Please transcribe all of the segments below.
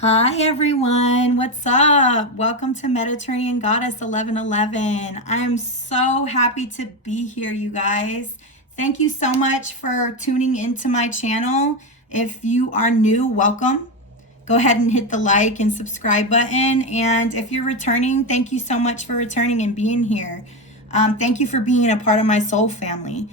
Hi everyone, what's up? Welcome to Mediterranean Goddess 1111. I'm so happy to be here, you guys. Thank you so much for tuning into my channel. If you are new, welcome. Go ahead and hit the like and subscribe button. And if you're returning, thank you so much for returning and being here. Thank you for being a part of my soul family.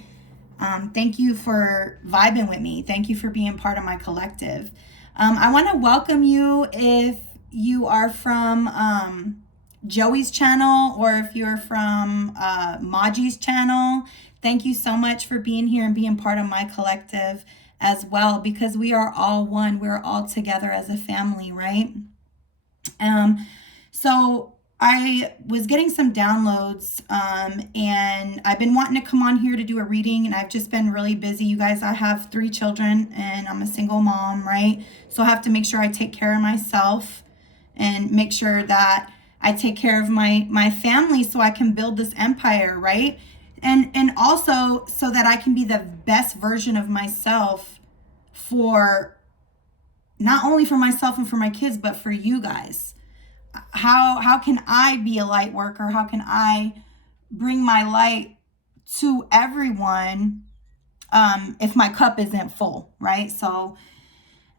Thank you for vibing with me. Thank you for being part of my collective. I want to welcome you if you are from Joey's channel or if you're from Maji's channel. Thank you so much for being here and being part of my collective as well, because we are all one. We're all together as a family, right? So I was getting some downloads and I've been wanting to come on here to do a reading, and I've just been really busy. You guys, I have 3 children and I'm a single mom, right? So I have to make sure I take care of myself and make sure that I take care of my family so I can build this empire, right? And also so that I can be the best version of myself for not only for myself and for my kids, but for you guys. How can I be a light worker? How can I bring my light to everyone if my cup isn't full, right? So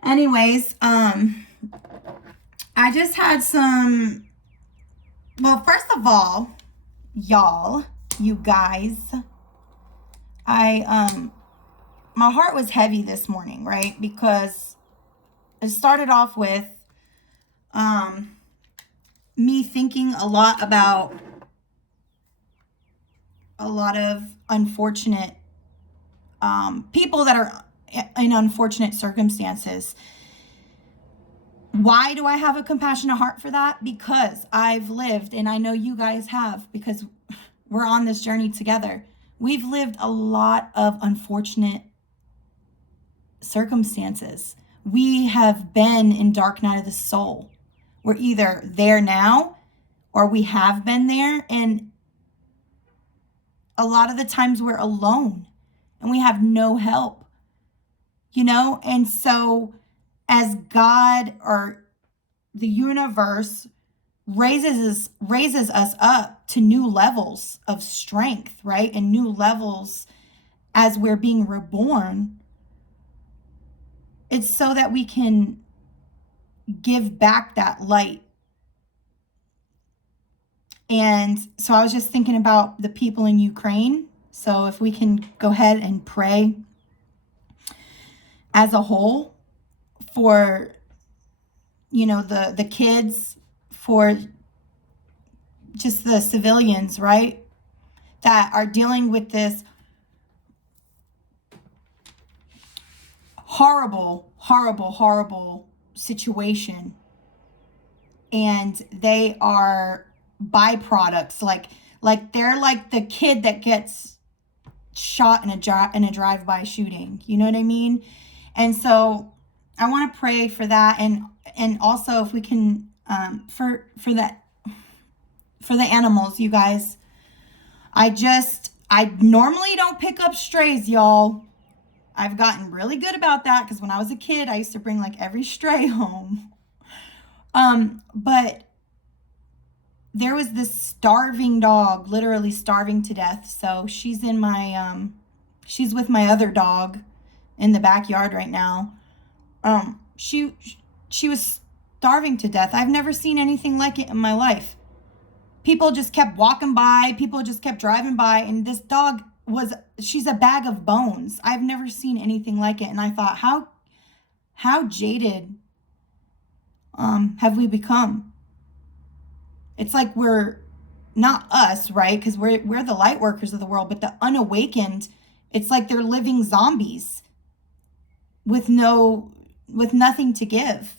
anyways, I just had some, well, first of all, you guys, my heart was heavy this morning, right? Because it started off with me thinking a lot about a lot of unfortunate people that are in unfortunate circumstances. Why do I have a compassionate heart for that? Because I've lived, and I know you guys have, because we're on this journey together. We've lived a lot of unfortunate circumstances. We have been in dark night of the soul. We're either there now or we have been there. And a lot of the times we're alone and we have no help, And so as God or the universe raises us up to new levels of strength, right? And new levels as we're being reborn, it's so that we can give back that light. And so I was just thinking about the people in Ukraine. So if we can go ahead and pray as a whole for, the kids, for just the civilians, right? That are dealing with this horrible, horrible, horrible situation, and they are byproducts, like they're like the kid that gets shot in a drive-by shooting, you know what I mean? And so I want to pray for that, and also if we can for the animals, you guys. I normally don't pick up strays, y'all. I've gotten really good about that, because when I was a kid, I used to bring like every stray home. But there was this starving dog, literally starving to death. So she's in my, she's with my other dog in the backyard right now. She was starving to death. I've never seen anything like it in my life. People just kept walking by. People just kept driving by. And this dog she's a bag of bones. I've never seen anything like it. And I thought, how jaded have we become? It's like we're not us, right? Because we're the light workers of the world, but the unawakened, it's like they're living zombies with nothing to give,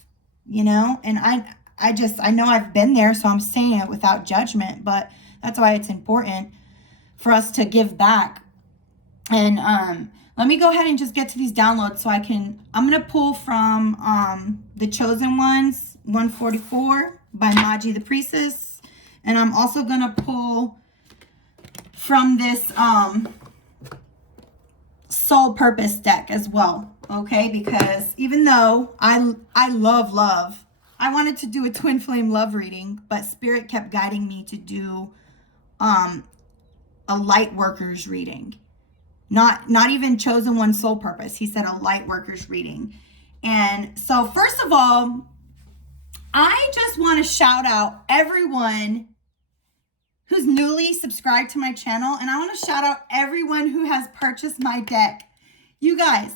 And I know I've been there, so I'm saying it without judgment, but that's why it's important for us to give back. And let me go ahead and just get to these downloads so I'm going to pull from The Chosen Ones, 144 by Maji the Priestess. And I'm also going to pull from this Soul Purpose deck as well, okay? Because even though I love, I wanted to do a twin flame love reading, but Spirit kept guiding me to do a light workers reading. Not even chosen one soul purpose. He said a light workers reading. And so first of all, I just want to shout out everyone who's newly subscribed to my channel. And I want to shout out everyone who has purchased my deck. You guys,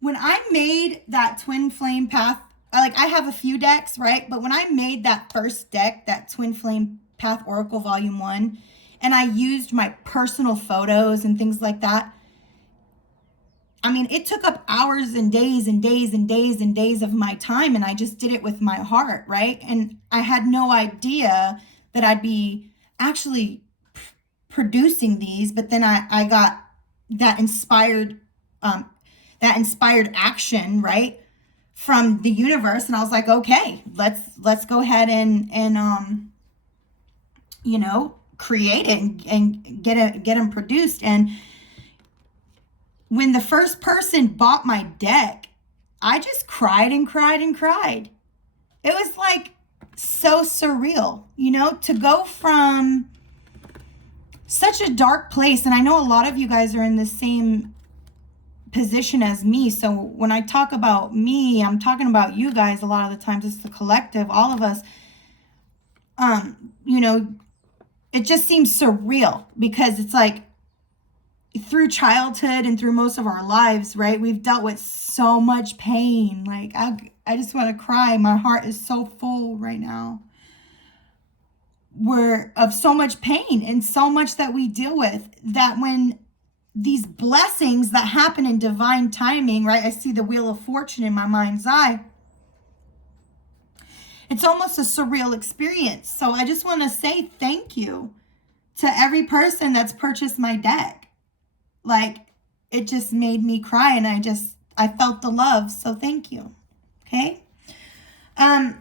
when I made that twin flame path, like I have a few decks, right? But when I made that first deck, that twin flame path Oracle Volume 1, and I used my personal photos and things like that, I mean, it took up hours and days and days and days and days of my time, and I just did it with my heart, right? And I had no idea that I'd be actually producing these, but then I got that inspired action, right, from the universe, and I was like, okay, let's go ahead and you know, create it and get them produced. And when the first person bought my deck, I just cried and cried and cried. It was like so surreal, you know, to go from such a dark place. And I know a lot of you guys are in the same position as me. So when I talk about me, I'm talking about you guys a lot of the times. It's the collective, all of us. You know, it just seems surreal because it's like, through childhood and through most of our lives, right, we've dealt with so much pain. Like, I just want to cry. My heart is so full right now. We're of so much pain and so much that we deal with, that when these blessings that happen in divine timing, right, I see the wheel of fortune in my mind's eye. It's almost a surreal experience. So I just want to say thank you to every person that's purchased my deck. Like, it just made me cry, and I felt the love. So thank you. Okay. All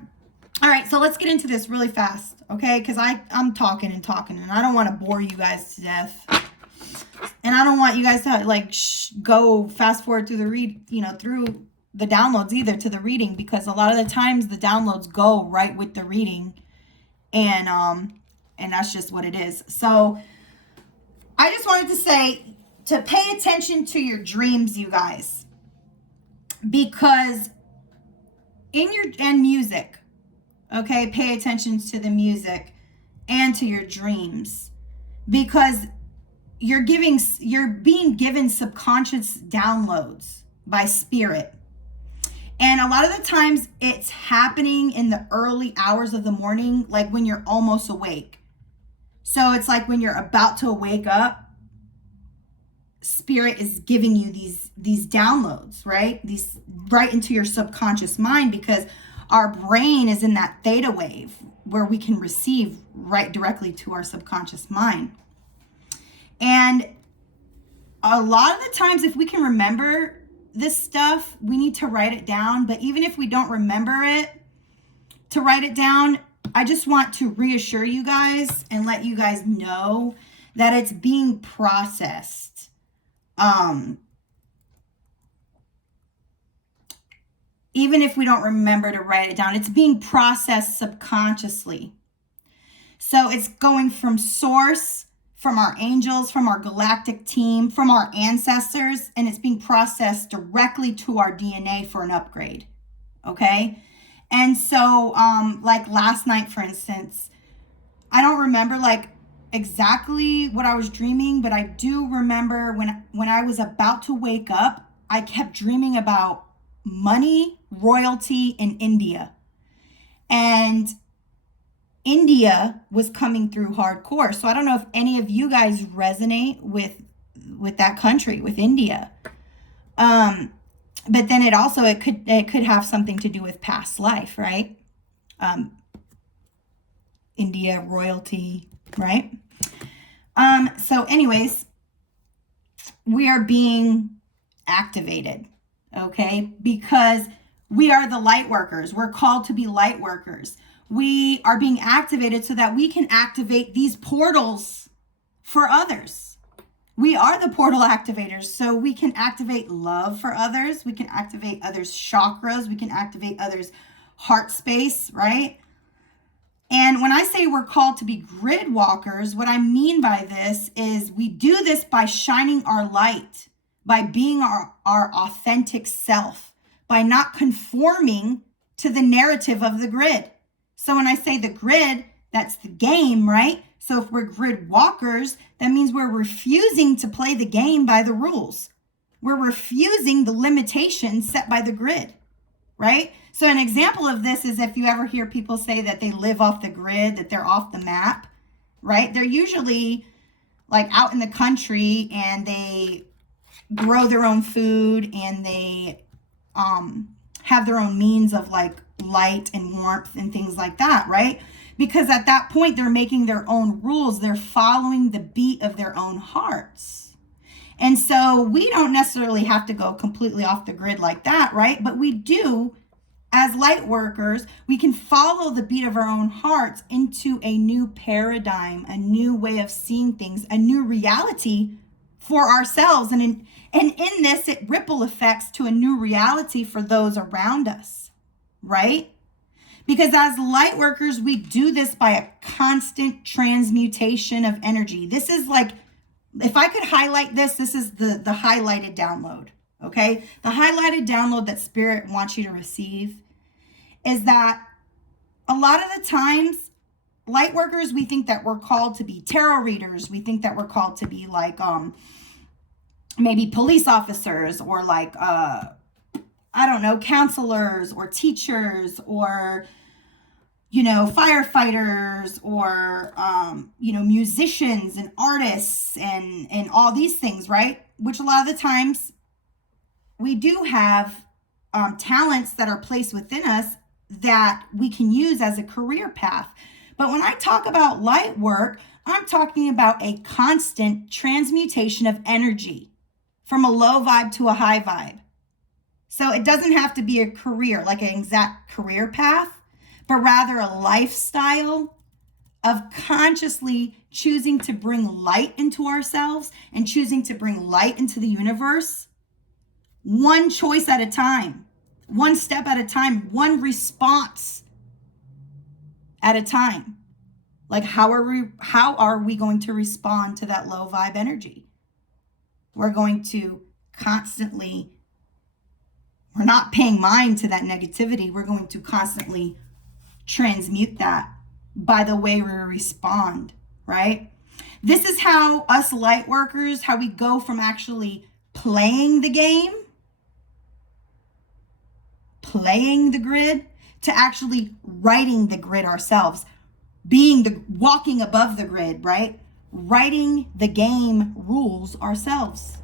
right. So let's get into this really fast. Okay. Cause I'm talking and talking, and I don't want to bore you guys to death. And I don't want you guys to like go fast forward through through the downloads either to the reading, because a lot of the times the downloads go right with the reading, and that's just what it is. So I just wanted to say to pay attention to your dreams, you guys, because and music, okay, pay attention to the music and to your dreams, because you're being given subconscious downloads by Spirit. And a lot of the times it's happening in the early hours of the morning, like when you're almost awake. So it's like when you're about to wake up, Spirit is giving you these downloads, right? These right into your subconscious mind, because our brain is in that theta wave where we can receive right directly to our subconscious mind. And a lot of the times, if we can remember this stuff, we need to write it down. But even if we don't remember it, to write it down, I just want to reassure you guys and let you guys know that it's being processed. Even if we don't remember to write it down, it's being processed subconsciously. So it's going from source, from our angels, from our galactic team, from our ancestors, and it's being processed directly to our DNA for an upgrade. Okay. And so, like last night, for instance, I don't remember like exactly what I was dreaming, but I do remember when I was about to wake up, I kept dreaming about money, royalty, in India. And India was coming through hardcore. So I don't know if any of you guys resonate with that country, with India. But then it could have something to do with past life, right? India, royalty, right? So anyways, we are being activated, okay? Because we are the light workers. We're called to be light workers. We are being activated so that we can activate these portals for others. We are the portal activators, so we can activate love for others. We can activate others' chakras. We can activate others' heart space, right? And when I say we're called to be grid walkers, what I mean by this is we do this by shining our light, by being our authentic self, by not conforming to the narrative of the grid. So when I say the grid, that's the game, right? So if we're grid walkers, that means we're refusing to play the game by the rules. We're refusing the limitations set by the grid, right? So an example of this is if you ever hear people say that they live off the grid, that they're off the map, right? They're usually like out in the country and they grow their own food and they have their own means of like light and warmth and things like that, right? Because at that point, they're making their own rules. They're following the beat of their own hearts. And so we don't necessarily have to go completely off the grid like that, right? But we do, as light workers, we can follow the beat of our own hearts into a new paradigm, a new way of seeing things, a new reality for ourselves. And in this, it ripple effects to a new reality for those around us, right? Because as light workers, we do this by a constant transmutation of energy. This is like, if I could highlight this, this is the highlighted download, okay? The highlighted download that Spirit wants you to receive is that a lot of the times, light workers, we think that we're called to be tarot readers. We think that we're called to be like maybe police officers or like, I don't know, counselors or teachers or, you know, firefighters or, you know, musicians and artists and all these things, right? Which a lot of the times we do have talents that are placed within us that we can use as a career path. But when I talk about light work, I'm talking about a constant transmutation of energy from a low vibe to a high vibe. So it doesn't have to be a career, like an exact career path, but rather a lifestyle of consciously choosing to bring light into ourselves and choosing to bring light into the universe, one choice at a time, one step at a time, one response at a time. Like how are we going to respond to that low vibe energy? We're going to constantly, we're not paying mind to that negativity. We're going to constantly transmute that by the way we respond, right? This is how us light workers, how we go from actually playing the game, playing the grid, to actually writing the grid ourselves, walking above the grid, right? Writing the game rules ourselves.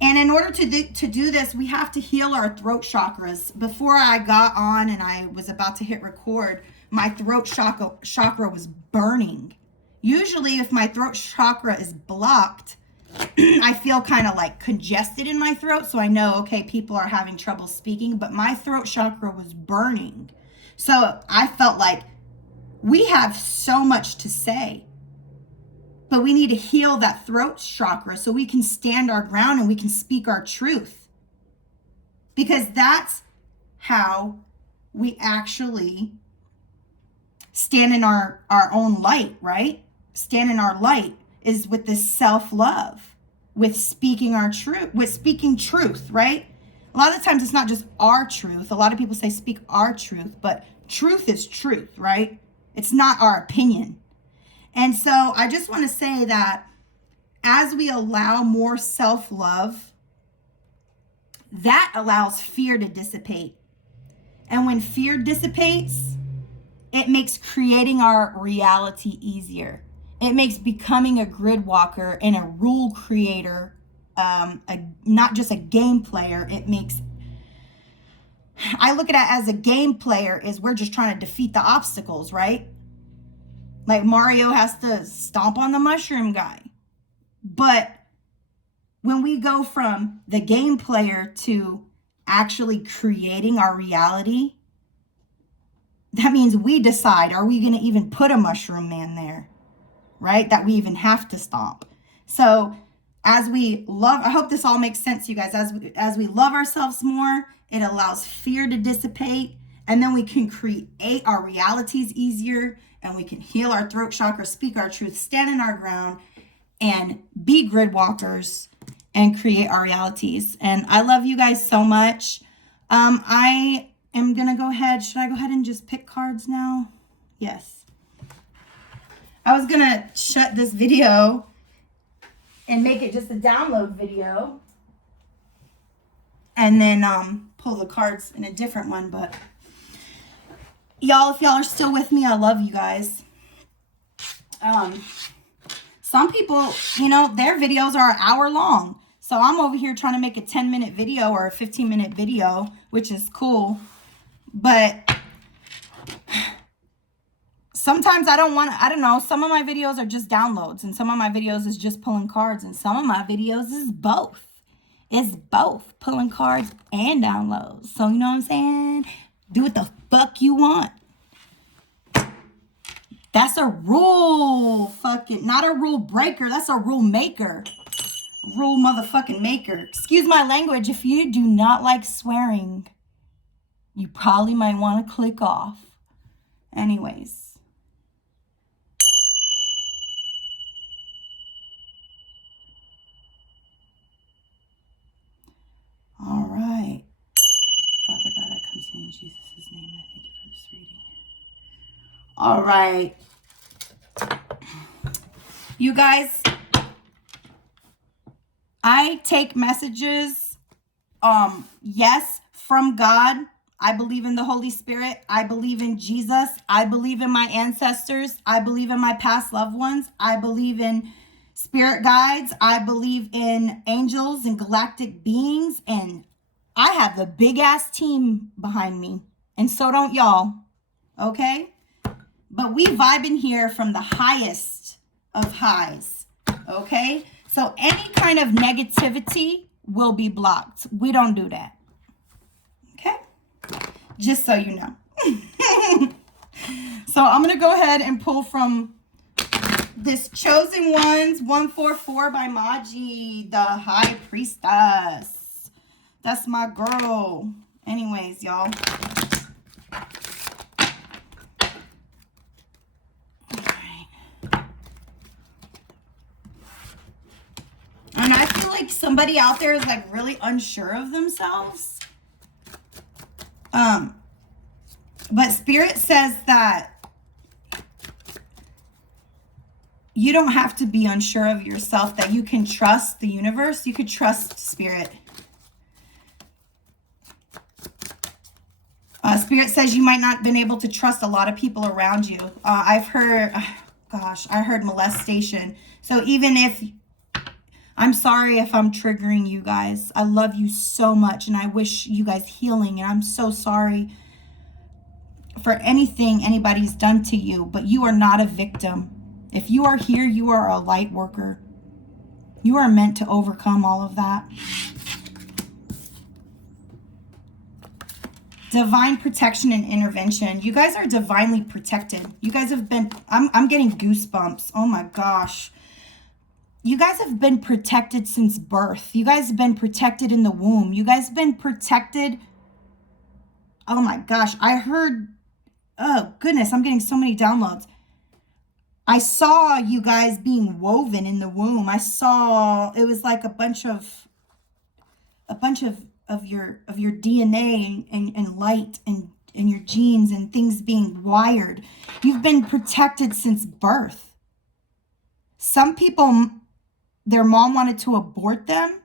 And in order to do this, we have to heal our throat chakras. Before I got on and I was about to hit record, my throat chakra was burning. Usually if my throat chakra is blocked, I feel kind of like congested in my throat. So I know, okay, people are having trouble speaking, but my throat chakra was burning. So I felt like we have so much to say, but we need to heal that throat chakra so we can stand our ground and we can speak our truth. Because that's how we actually stand in our own light, right? Stand in our light is with this self-love, with speaking our truth, with speaking truth, right? A lot of the times it's not just our truth. A lot of people say speak our truth, but truth is truth, right? It's not our opinion. And so I just want to say that as we allow more self-love, that allows fear to dissipate. And when fear dissipates, it makes creating our reality easier. It makes becoming a grid walker and a rule creator, not just a game player. I look at it as a game player is we're just trying to defeat the obstacles, right? Like Mario has to stomp on the mushroom guy. But when we go from the game player to actually creating our reality, that means we decide, are we going to even put a mushroom man there, right? That we even have to stomp. So as we love, I hope this all makes sense, you guys. As we love ourselves more, it allows fear to dissipate. And then we can create our realities easier, and we can heal our throat chakra, speak our truth, stand in our ground, and be grid walkers and create our realities. And I love you guys so much. I am going to go ahead. Should I go ahead and just pick cards now? Yes. I was going to shut this video and make it just a download video, and then pull the cards in a different one. But y'all, if y'all are still with me, I love you guys. Some people, you know, their videos are an hour long. So I'm over here trying to make a 10-minute video or a 15-minute video, which is cool. But sometimes I don't know. Some of my videos are just downloads, and some of my videos is just pulling cards, and some of my videos is both. It's both pulling cards and downloads. So, you know what I'm saying? Do what the fuck you want. That's a rule not a rule breaker. That's a rule maker. Rule motherfucking maker. Excuse my language. If you do not like swearing, you probably might want to click off. Anyways. All right. Father God, I come to you in Jesus' name. I thank you for this reading. All right. You guys, I take messages, yes, from God. I believe in the Holy Spirit. I believe in Jesus. I believe in my ancestors. I believe in my past loved ones. I believe in spirit guides. I believe in angels and galactic beings. And I have the big ass team behind me. And so don't y'all. Okay? But we vibe in here from the highest of highs. Okay? So any kind of negativity will be blocked. We don't do that. Okay? Just so you know. So I'm going to go ahead and pull from this Chosen Ones 144 by Maji, the High Priestess. That's my girl. Anyways, y'all. And I feel like somebody out there is like really unsure of themselves. But Spirit says that you don't have to be unsure of yourself, that you can trust the universe. You could trust Spirit. Spirit says you might not have been able to trust a lot of people around you. I heard molestation. So even if, I'm sorry if I'm triggering you guys. I love you so much, and I wish you guys healing, and I'm so sorry for anything anybody's done to you, but you are not a victim. If you are here, you are a light worker. You are meant to overcome all of that. Divine protection and intervention. You guys are divinely protected. You guys have been, I'm getting goosebumps. Oh my gosh. You guys have been protected since birth. You guys have been protected in the womb. You guys have been protected. Oh my gosh. I heard, oh goodness, I'm getting so many downloads. I saw you guys being woven in the womb. I saw, it was like a bunch of your DNA and light and your genes and things being wired. You've been protected since birth. Some people, their mom wanted to abort them.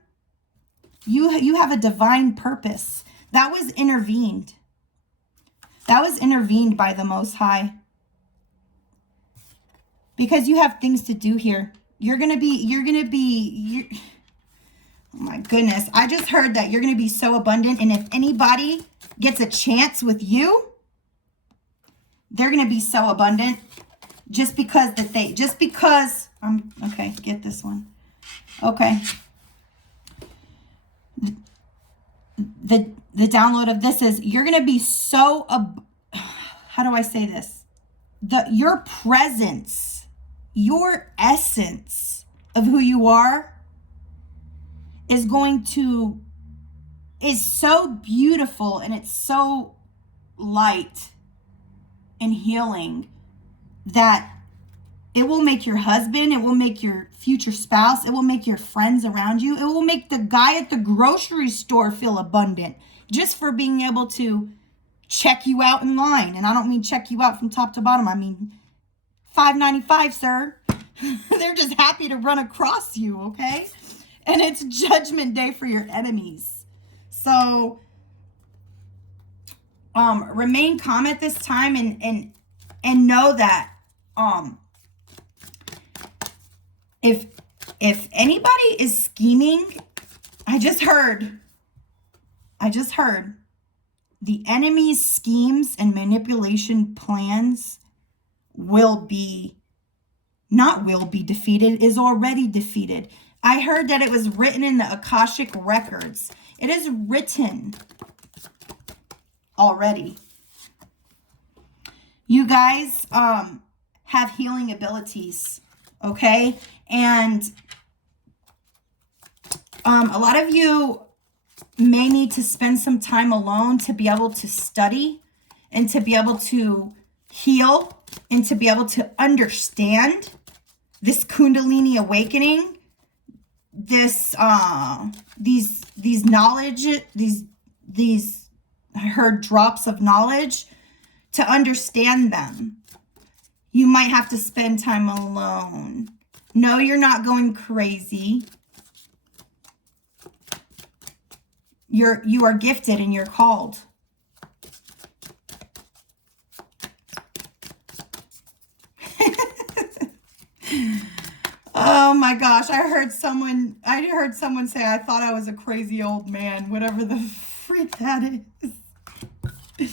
You have a divine purpose. That was intervened. That was intervened by the Most High. Because you have things to do here. Oh my goodness. I just heard that you're going to be so abundant. And if anybody gets a chance with you, they're going to be so abundant okay, get this one. Okay. The download of this is you're going to be so, how do I say this? Your presence, your essence of who you are is so beautiful, and it's so light and healing that it will make your husband, it will make your future spouse, it will make your friends around you, it will make the guy at the grocery store feel abundant just for being able to check you out in line. And I don't mean check you out from top to bottom. I mean $5.95, sir. They're just happy to run across you, okay? And it's judgment day for your enemies. So remain calm at this time and know that if anybody is scheming, I just heard the enemy's schemes and manipulation plans is already defeated. I heard that it was written in the Akashic records. It is written already. You guys have healing abilities, okay? And a lot of you may need to spend some time alone to be able to study and to be able to heal and to be able to understand this Kundalini awakening, this these knowledge, these I heard drops of knowledge, to understand them. You might have to spend time alone. No, you're not going crazy. You are gifted and you're called. Oh my gosh, I heard someone say I thought I was a crazy old man, whatever the freak that is.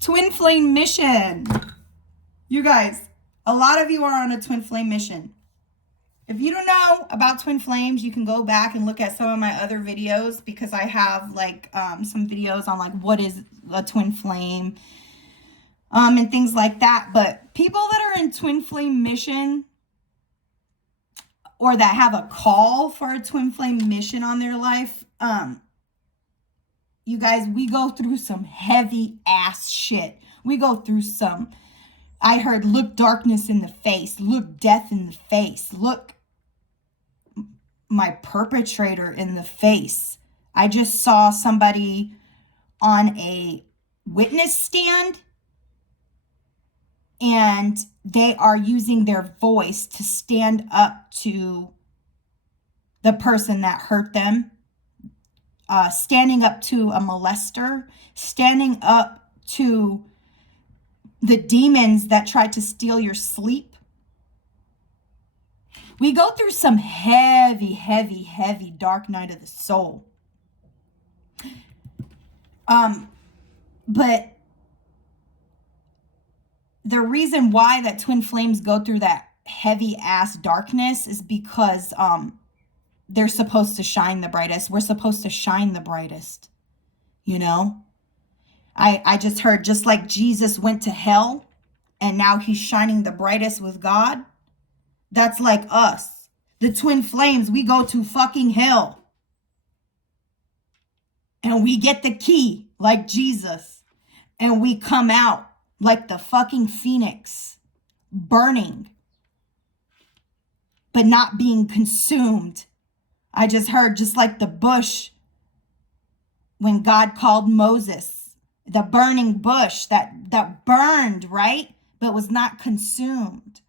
Twin flame mission. You guys, a lot of you are on a twin flame mission. If you don't know about twin flames, you can go back and look at some of my other videos, because I have like some videos on like what is a twin flame and things like that. But people that are in twin flame mission, or that have a call for a twin flame mission on their life, you guys, we go through some heavy ass shit. We go through some, I heard, look darkness in the face, look death in the face, look my perpetrator in the face. I just saw somebody on a witness stand, and they are using their voice to stand up to the person that hurt them, standing up to a molester, standing up to the demons that tried to steal your sleep. We go through some heavy, heavy, heavy dark night of the soul. But the reason why that twin flames go through that heavy ass darkness is because they're supposed to shine the brightest. We're supposed to shine the brightest, you know? I just heard, just like Jesus went to hell and now he's shining the brightest with God, that's like us. The twin flames, we go to fucking hell. And we get the key like Jesus. And we come out like the fucking phoenix, burning, but not being consumed. I just heard, just like the bush when God called Moses, the burning bush that burned, right? But was not consumed.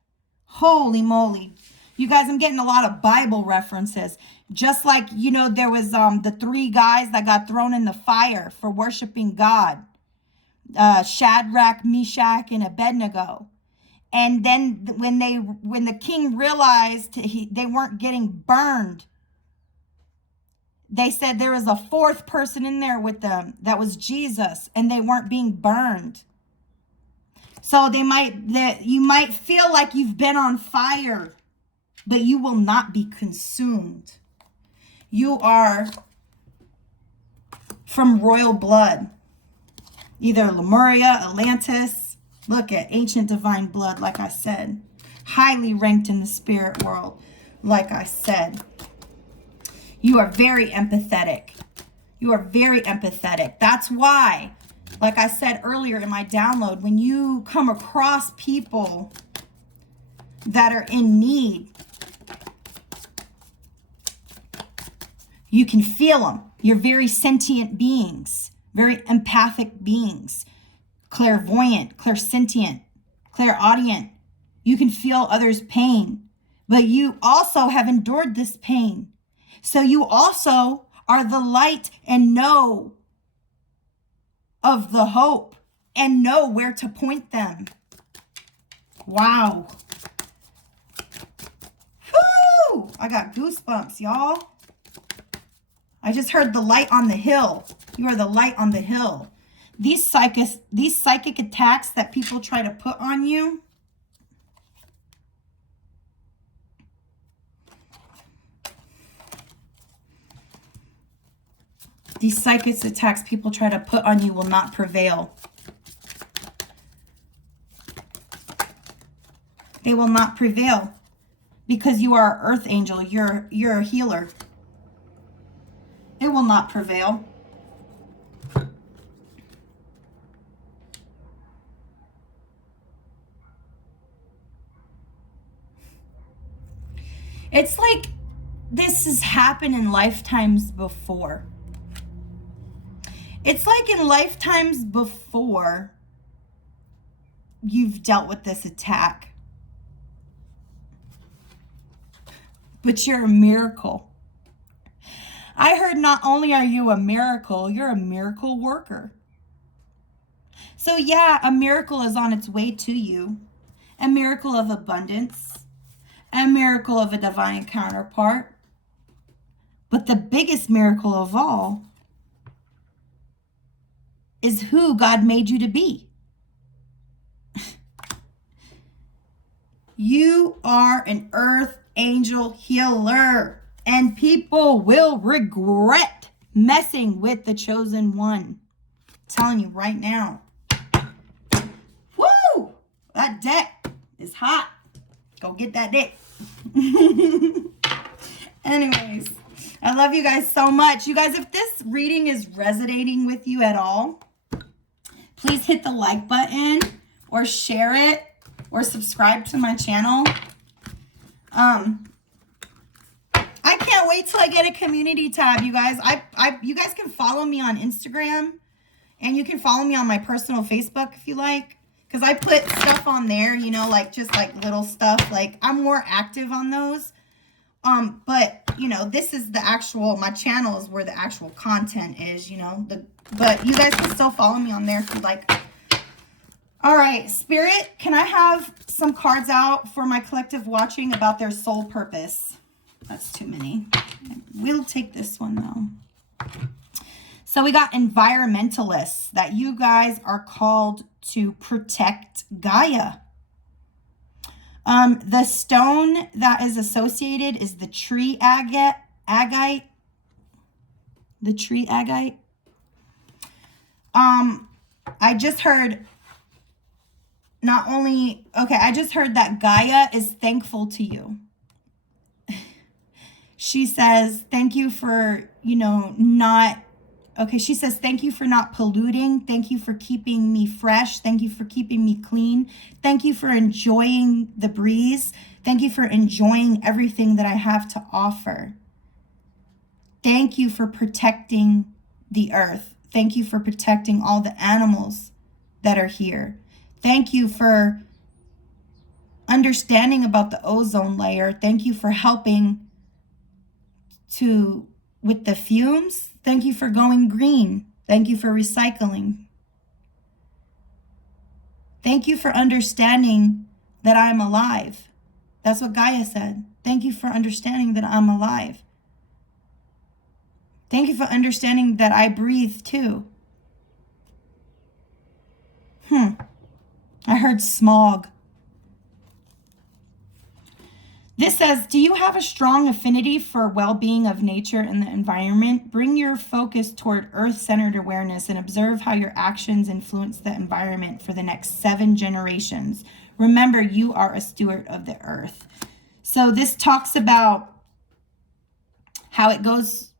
Holy moly. You guys, I'm getting a lot of Bible references. Just like, you know, there was the 3 guys that got thrown in the fire for worshiping God. Shadrach, Meshach, and Abednego. And then when the king realized they weren't getting burned, they said there was a 4th person in there with them that was Jesus, and they weren't being burned. So you might feel like you've been on fire, but you will not be consumed. You are from royal blood. Either Lemuria, Atlantis. Look at ancient divine blood, like I said. Highly ranked in the spirit world, like I said. You are very empathetic. You are very empathetic. That's why Like I said earlier in my download, when you come across people that are in need, you can feel them. You're very sentient beings, very empathic beings, clairvoyant, clairsentient, clairaudient. You can feel others' pain, but you also have endured this pain. So you also are the light and know of the hope and know where to point them. Wow. Whoo! I got goosebumps, y'all. I just heard the light on the hill. You are the light on the hill. These psychic attacks that people try to put on you, these psychic attacks people try to put on you will not prevail. They will not prevail because you are an earth angel. You're a healer. It will not prevail. It's like this has happened in lifetimes before. It's like in lifetimes before you've dealt with this attack. But you're a miracle. I heard not only are you a miracle, you're a miracle worker. So yeah, a miracle is on its way to you. A miracle of abundance. A miracle of a divine counterpart. But the biggest miracle of all is who God made you to be. You are an earth angel healer. And people will regret messing with the chosen one. I'm telling you right now. Woo! That deck is hot. Go get that deck. Anyways, I love you guys so much. You guys, if this reading is resonating with you at all, please hit the like button or share it or subscribe to my channel. I can't wait till I get a community tab, you guys. You guys can follow me on Instagram, and you can follow me on my personal Facebook if you like, because I put stuff on there, you know, like just like little stuff. Like I'm more active on those. But you know, this is the actual, my channel is where the actual content is, you know, but you guys can still follow me on there if you like. All right, Spirit, can I have some cards out for my collective watching about their soul purpose? That's too many. We'll take this one though. So we got environmentalists, that you guys are called to protect Gaia. The stone that is associated is the tree agate. The tree agate. I just heard not only, okay, I just heard that Gaia is thankful to you. She says, thank you for, you know, not, okay, she says, thank you for not polluting. Thank you for keeping me fresh. Thank you for keeping me clean. Thank you for enjoying the breeze. Thank you for enjoying everything that I have to offer. Thank you for protecting the earth. Thank you for protecting all the animals that are here. Thank you for understanding about the ozone layer. Thank you for helping with the fumes. Thank you for going green. Thank you for recycling. Thank you for understanding that I'm alive. That's what Gaia said. Thank you for understanding that I'm alive. Thank you for understanding that I breathe too. I heard smog. This says, do you have a strong affinity for well-being of nature and the environment? Bring your focus toward earth-centered awareness and observe how your actions influence the environment for the next 7 generations. Remember, you are a steward of the earth. So this talks about how it goes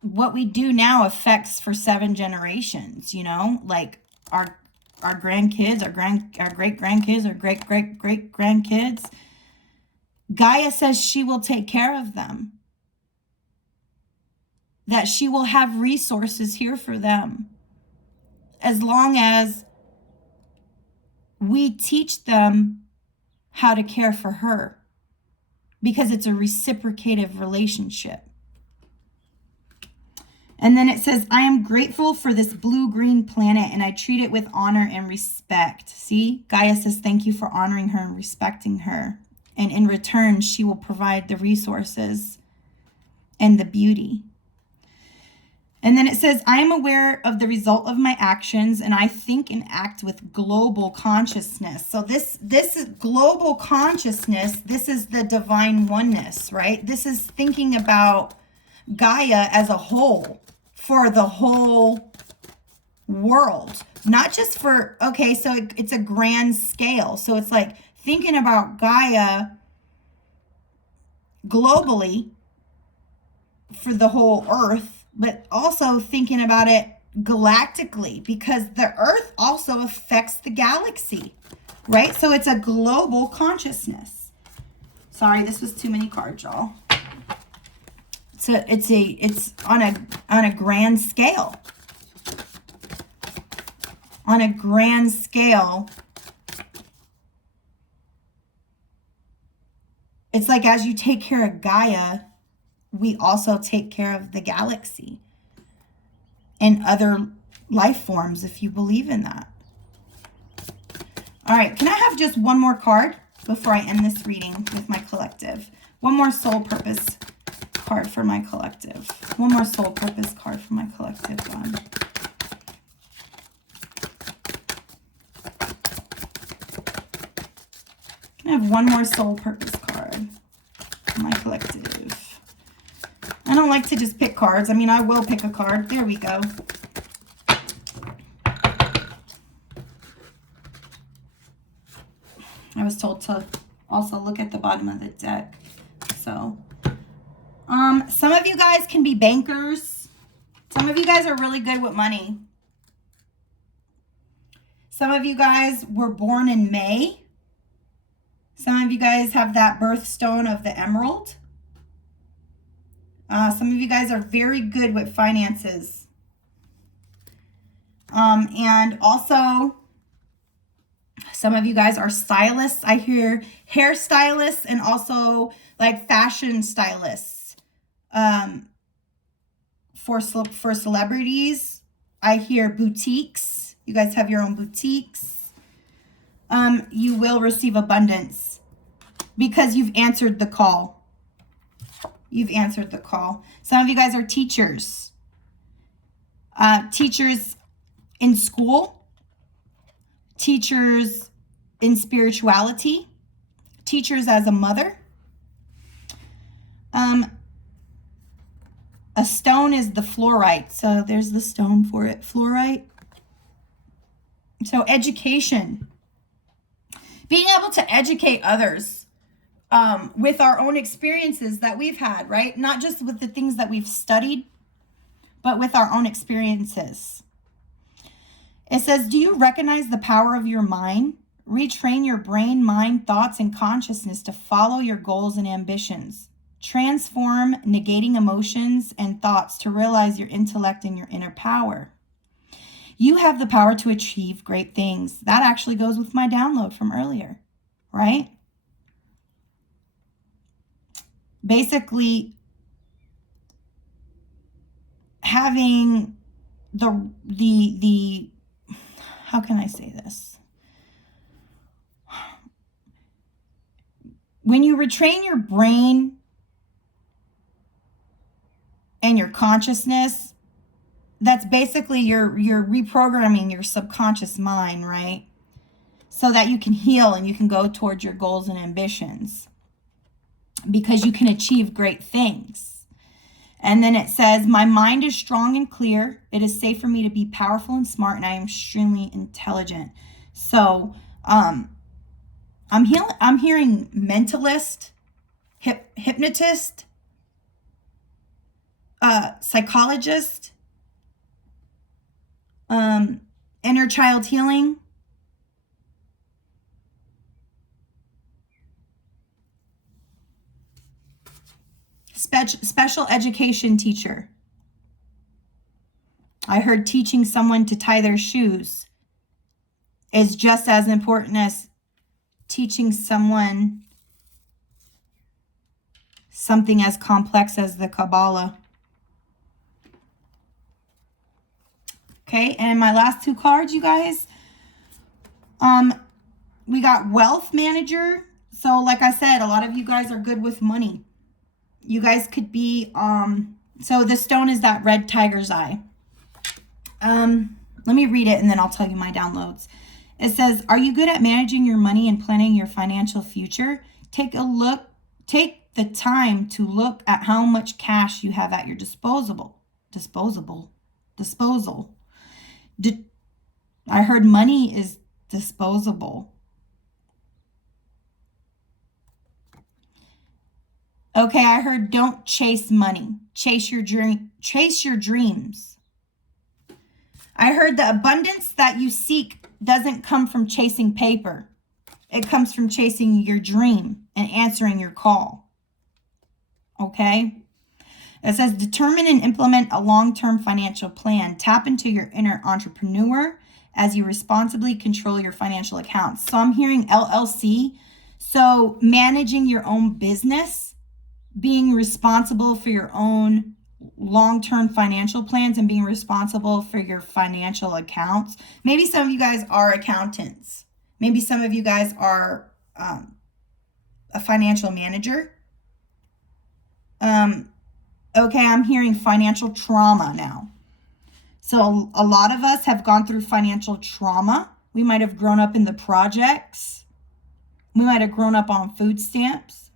what we do now affects for 7 generations, you know, like our grandkids, our great grandkids, our great grandkids. Gaia says she will take care of them, that she will have resources here for them as long as we teach them how to care for her, because it's a reciprocative relationship. And then it says, I am grateful for this blue-green planet and I treat it with honor and respect. See, Gaia says, thank you for honoring her and respecting her. And in return, she will provide the resources and the beauty. And then it says, I am aware of the result of my actions and I think and act with global consciousness. So this is global consciousness. This is the divine oneness, right? This is thinking about Gaia as a whole, for the whole world, not just for, okay, so it's a grand scale. So it's like thinking about Gaia globally for the whole earth, but also thinking about it galactically, because the earth also affects the galaxy, right? So it's a global consciousness. Sorry, this was too many cards, y'all. It's on a grand scale. On a grand scale, it's like as you take care of Gaia, we also take care of the galaxy and other life forms, if you believe in that. All right, can I have just one more card before I end this reading with my collective? One more soul purpose card for my collective. One more soul purpose card for my collective one. Can I have one more soul purpose card for my collective? I don't like to just pick cards. I mean, I will pick a card. There we go. I was told to also look at the bottom of the deck. So some of you guys can be bankers. Some of you guys are really good with money. Some of you guys were born in May. Some of you guys have that birthstone of the emerald. Some of you guys are very good with finances. And also, some of you guys are stylists. I hear hairstylists and also like fashion stylists. For celebrities, I hear boutiques. You guys have your own boutiques. You will receive abundance because you've answered the call. You've answered the call. Some of you guys are teachers. Teachers in school. Teachers in spirituality. Teachers as a mother. A stone is the fluorite. So there's the stone for it. Fluorite. So education. Being able to educate others with our own experiences that we've had, right? Not just with the things that we've studied, but with our own experiences. It says, do you recognize the power of your mind? Retrain your brain, mind, thoughts, and consciousness to follow your goals and ambitions. Transform negating emotions and thoughts to realize your intellect and your inner power. You have the power to achieve great things. That actually goes with my download from earlier, right? Basically, having the how can I say this? When you retrain your brain and your consciousness, that's basically you're reprogramming your subconscious mind, right? So that you can heal and you can go towards your goals and ambitions, because you can achieve great things. And then it says, my mind is strong and clear. It is safe for me to be powerful and smart, and I am extremely intelligent. So I'm hearing mentalist, hypnotist, psychologist, inner child healing, special education teacher. I heard teaching someone to tie their shoes is just as important as teaching someone something as complex as the Kabbalah. Okay, and my last two cards, you guys. We got wealth manager. So like I said, a lot of you guys are good with money. You guys could be, so the stone is that red tiger's eye. Let me read it and then I'll tell you my downloads. It says, are you good at managing your money and planning your financial future? Take the time to look at how much cash you have at your disposal. I heard money is disposable. Okay, I heard don't chase money. Chase your dreams. I heard the abundance that you seek doesn't come from chasing paper. It comes from chasing your dream and answering your call. Okay? It says determine and implement a long-term financial plan. Tap into your inner entrepreneur as you responsibly control your financial accounts. So I'm hearing LLC. So managing your own business, being responsible for your own long-term financial plans and being responsible for your financial accounts. Maybe some of you guys are accountants. Maybe some of you guys are a financial manager. Okay, I'm hearing financial trauma now. So a lot of us have gone through financial trauma. We might have grown up in the projects. We might have grown up on food stamps.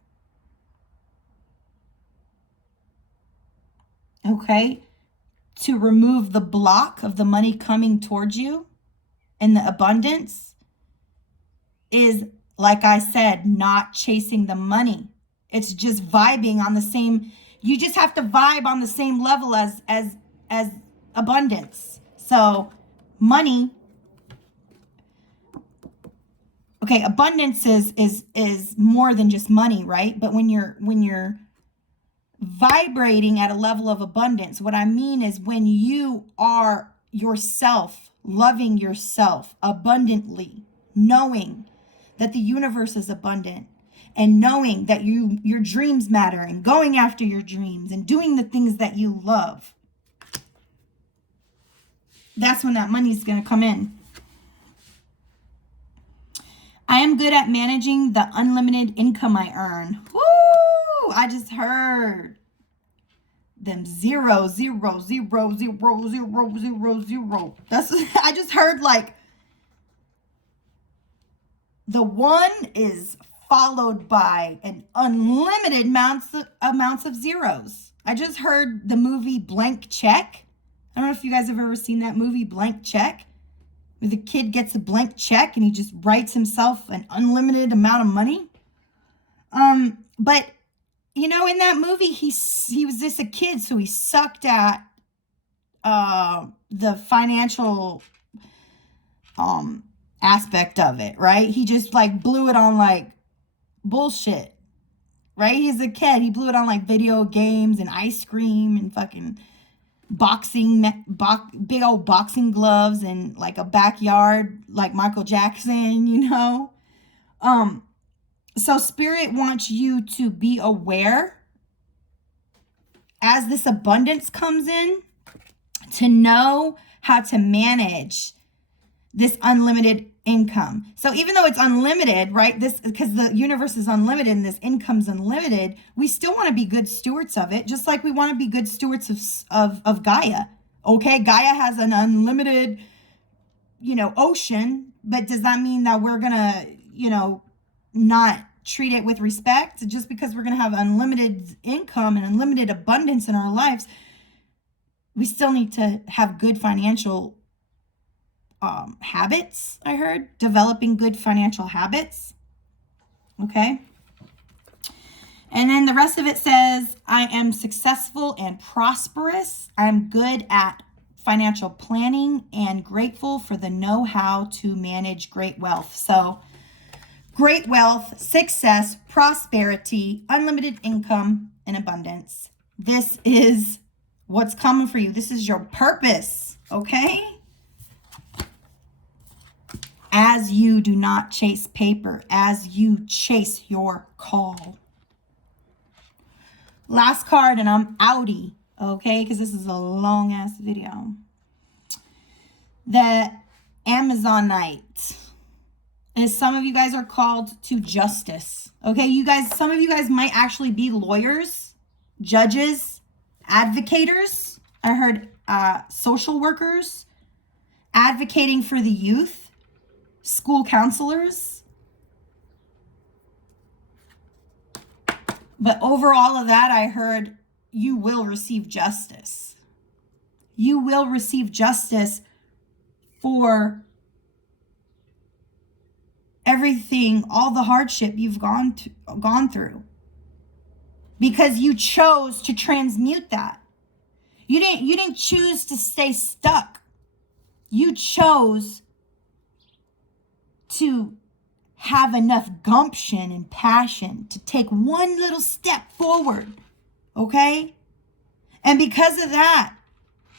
Okay, to remove the block of the money coming towards you and the abundance is, like I said, not chasing the money. It's just vibing on the same, you just have to vibe on the same level as abundance. So money, okay, abundance is more than just money, right? But when you're vibrating at a level of abundance, what I mean is when you are yourself, loving yourself abundantly, knowing that the universe is abundant, and knowing that your dreams matter, and going after your dreams and doing the things that you love, that's when that money's going to come in. I am good at managing the unlimited income I earn. Woo! I just heard them 0, 0, 0, 0, 0, 0, 0. That's, I just heard like the 1 is followed by an unlimited amounts of zeros. I just heard the movie Blank Check. I don't know if you guys have ever seen that movie Blank Check, where the kid gets a blank check and he just writes himself an unlimited amount of money. But you know, in that movie, he was just a kid, so he sucked at the financial aspect of it, right? He just like blew it on like bullshit, right? He's a kid. He blew it on like video games and ice cream and fucking big old boxing gloves and like a backyard like Michael Jackson, you know? So Spirit wants you to be aware as this abundance comes in, to know how to manage this unlimited income. So even though it's unlimited, right, this, because the universe is unlimited and this income's unlimited, we still want to be good stewards of it, just like we want to be good stewards of Gaia. Okay, Gaia has an unlimited, ocean, but does that mean that we're gonna, not treat it with respect? Just because we're gonna have unlimited income and unlimited abundance in our lives, we still need to have good financial habits. I heard developing good financial habits. Okay. And then the rest of it says, I am successful and prosperous. I'm good at financial planning and grateful for the know-how to manage great wealth. So great wealth, success, prosperity, unlimited income, and abundance. This is what's coming for you. This is your purpose, okay? As you do not chase paper, as you chase your call. Last card, and I'm outie, okay? Because this is a long-ass video. The Amazonite. Is some of you guys are called to justice, okay? You guys, some of you guys might actually be lawyers, judges, advocators. I heard social workers, advocating for the youth, school counselors. But over all of that, I heard you will receive justice. You will receive justice for everything, all the hardship you've gone through. Because you chose to transmute that. You didn't choose to stay stuck. You chose to have enough gumption and passion to take one little step forward, okay? And because of that,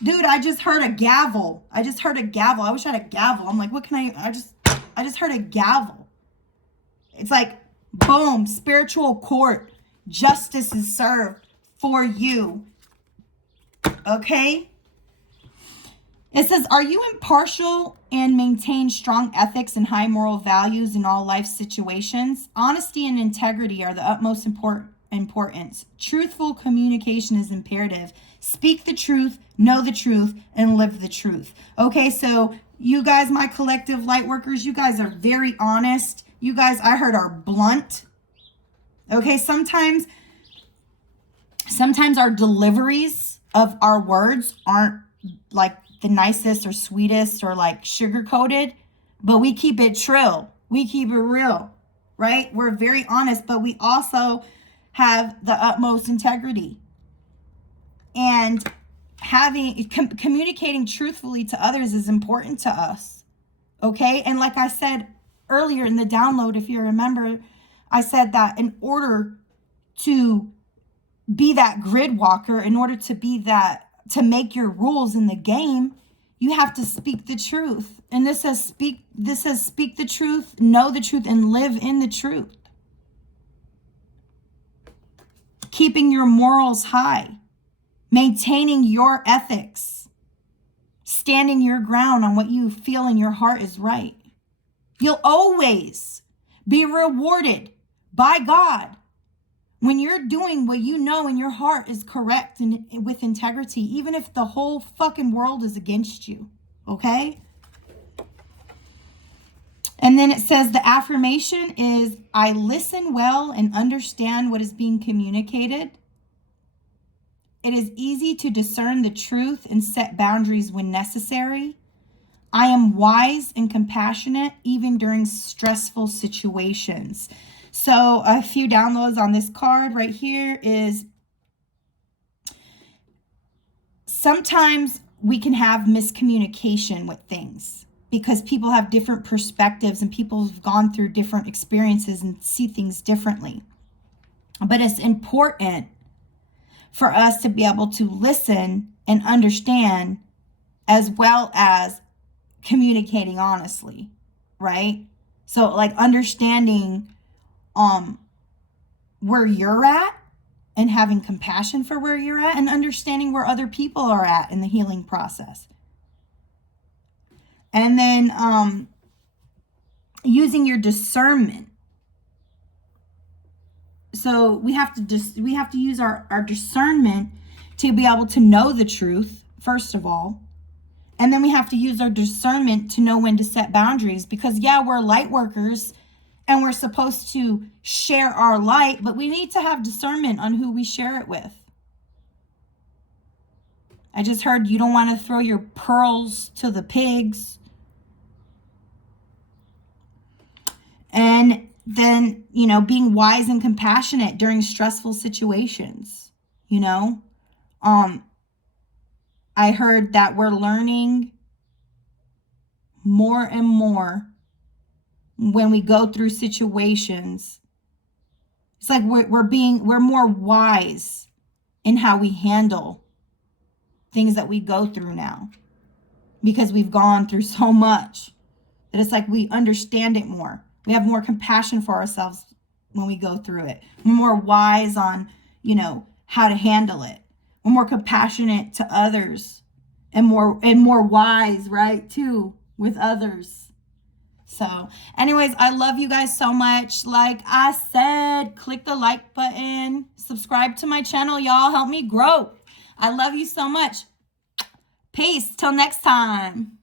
dude, I just heard a gavel. I wish I had a gavel. I'm like, what can I just heard a gavel. It's like, boom, spiritual court. Justice is served for you, okay? It says, are you impartial and maintain strong ethics and high moral values in all life situations? Honesty and integrity are the utmost importance. Truthful communication is imperative. Speak the truth, know the truth, and live the truth. Okay, so you guys, my collective light workers, you guys are very honest. You guys, I heard, are blunt. Okay, sometimes our deliveries of our words aren't like the nicest or sweetest or like sugar-coated, but we keep it trill. We keep it real, right? We're very honest, but we also have the utmost integrity. And communicating truthfully to others is important to us, okay? And like I said earlier in the download, if you remember, I said that in order to be that grid walker, in order to be that, to make your rules in the game, you have to speak the truth. And this says speak the truth, know the truth, and live in the truth. Keeping your morals high, maintaining your ethics, standing your ground on what you feel in your heart is right. You'll always be rewarded by God when you're doing what you know in your heart is correct and with integrity, even if the whole fucking world is against you, okay? And then it says the affirmation is, I listen well and understand what is being communicated. It is easy to discern the truth and set boundaries when necessary. I am wise and compassionate even during stressful situations. So a few downloads on this card right here is, sometimes we can have miscommunication with things because people have different perspectives and people have gone through different experiences and see things differently. But it's important for us to be able to listen and understand as well as communicating honestly, right? So like understanding where you're at and having compassion for where you're at and understanding where other people are at in the healing process. And then using your discernment. So we have to use our discernment to be able to know the truth, first of all. And then we have to use our discernment to know when to set boundaries, because yeah, we're light workers and we're supposed to share our light, but we need to have discernment on who we share it with. I just heard you don't want to throw your pearls to the pigs. And then, you know, being wise and compassionate during stressful situations, you know. I heard that we're learning more and more when we go through situations. It's like we're more wise in how we handle things that we go through now, because we've gone through so much that it's like we understand it more. We have more compassion for ourselves when we go through it. We're more wise on, you know, how to handle it. We're more compassionate to others, and more wise, right, too, with others. So anyways, I love you guys so much. Like I said, click the like button, subscribe to my channel, y'all. Help me grow. I love you so much. Peace. Till next time.